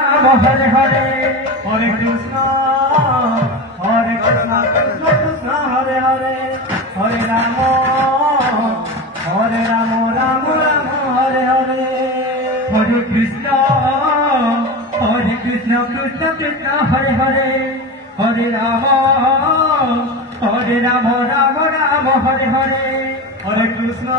Hare Hare, Hare Krishna, Krishna Krishna, Hare Hare, Hare Rama, Rama Rama, Hare Hare, Hare Krishna, Krishna Krishna, Hare Hare, Hare Rama, Rama Rama, Hare Hare, Hare Krishna,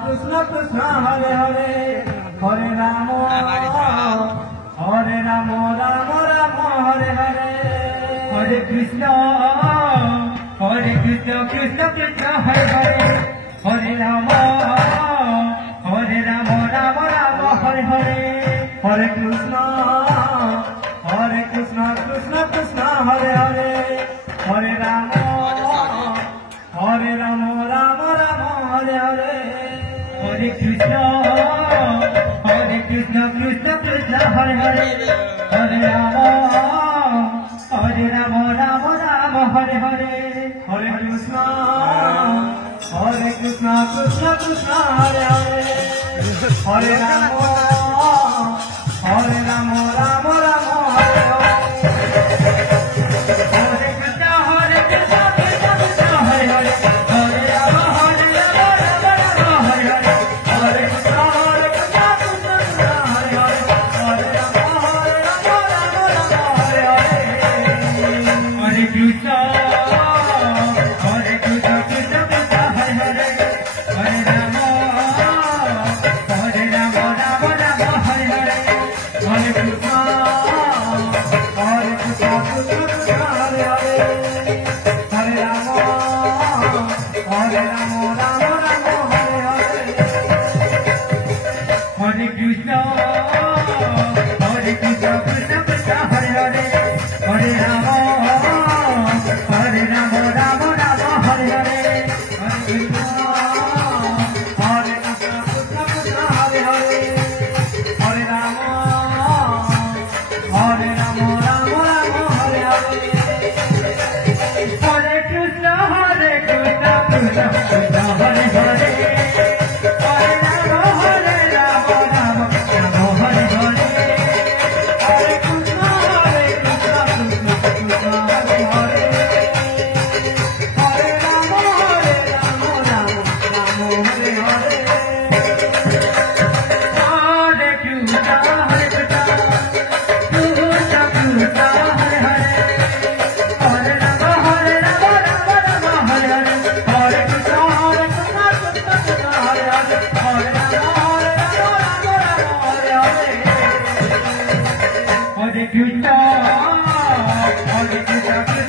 Krishna Krishna, Hare Hare, Hare Rama, Rama Rama, Hare Hare, Hare Krishna, Krishna Krishna, Hare Hare, Hare Rama, Rama Rama, Hare Hare, Hare Krishna, Krishna Krishna, Hare Hare, Hare Rama, Rama Rama, Hare Hare, Hare Krishna, Krishna Krishna, Hare Hare, Hare Rama, Rama Rama, Hare Hare, Hare Krishna, Krishna Krishna, Hare Hare, Hare Rama, Rama Rama, Hare Hare, Hare Krishna, Krishna Krishna, Hare Hare, Hare Rama, Rama Rama, Hare Hare, Hare Krishna, Krishna Krishna, Hare Hare, Hare Rama, Rama Rama, Hare Hare, Hare Krishna, Krishna Krishna, Hare Hare, Hare Rama, Rama Rama, Hare Hare, Hare Krishna, Krishna Krishna, Hare Hare, Hare Rama, Rama Rama, Hare Hare, Hare Krishna, Krishna Krishna, Hare Hare, Hare Rama, Rama Rama, Hare Hare, Hare Krishna, Krishna Krishna, Hare Hare, Hare Rama, Rama Rama, Hare Hare, Hare Krishna, Krishna Krishna, Hare Hare, Hare Rama, Rama Rama, Hare Hare, Hare Krishna, Krishna Krishna, Hare Hare, Hare Rama, Rama Rama, Hare Hare, Hare Krishna, Krishna Krishna, Hare Hare, Hare Rama, Rama Rama, Hare Hare, Hare Krishna, Krishna Krishna, Hare Hare, Hare Rama, Rama Rama, Hare Hare, Hare Krishna, Krishna